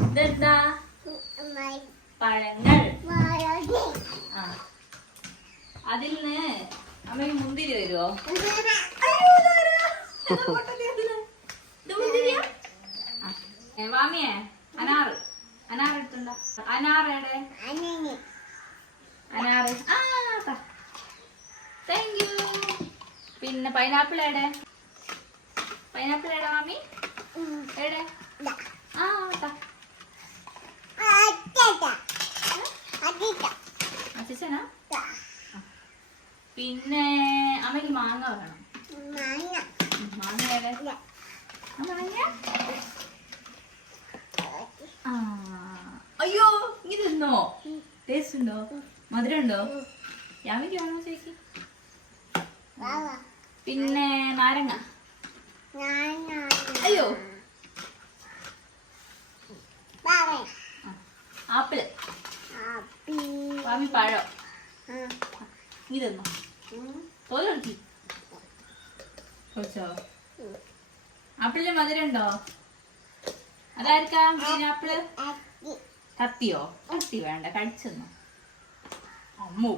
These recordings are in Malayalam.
ഇതെന്താ? പഴങ്ങൾ. ആ. അതിൽ നിന്ന് അമ്മ മുന്തിരി തരുമോ വാമിയേ അനാറ്. അനാറ് എടുത്തുണ്ടോ അനാറേടെ അനാറ്. ആ താങ്ക് യു പിന്നെ പൈനാപ്പിൾ ഏടെ പൈനാപ്പിൾ ഏടാ മാമി? എടെ ആ താ അച്ഛനാ? പിന്നെ അമ്മയ്ക്ക് മാങ്ങ വേണം മാങ്ങ. മാങ്ങ അയ്യോ ഇത് തിന്നോ? ടേസ്റ്റ് ഉണ്ടോ? മധുരം ഉണ്ടോ? യാമിക്ക് വേണോ ചേച്ചി? പിന്നെ നാരങ്ങ. അയ്യോ. ആപ്പിൾ. ആപ്പിൾ. വാമി പഴം നീ തിന്നോ തോലെടുക്കി കൊച്ചോ? ആപ്പിളിന് മധുരം ഉണ്ടോ അതായിരിക്കാം ആപ്പിൾ കത്തിയോ? കത്തി വേണ്ട കഴിച്ചെന്നോ. അമ്മു.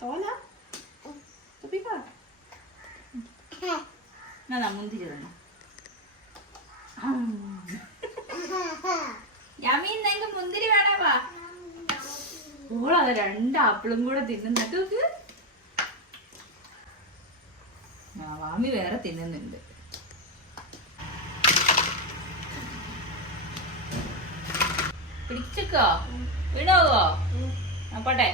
തോല എന്നാ മുന്തിരി തിന്നോ. യമീൻ നിനക്ക് മുന്തിരി വേണവാ ഓളത് രണ്ട് ആപ്പിളും കൂടെ തിന്നുന്നിട്ട് വാമി വേറെ തിന്നുന്നുണ്ട്. പിടിച്ചോ വീണോവോ? പോട്ടെ.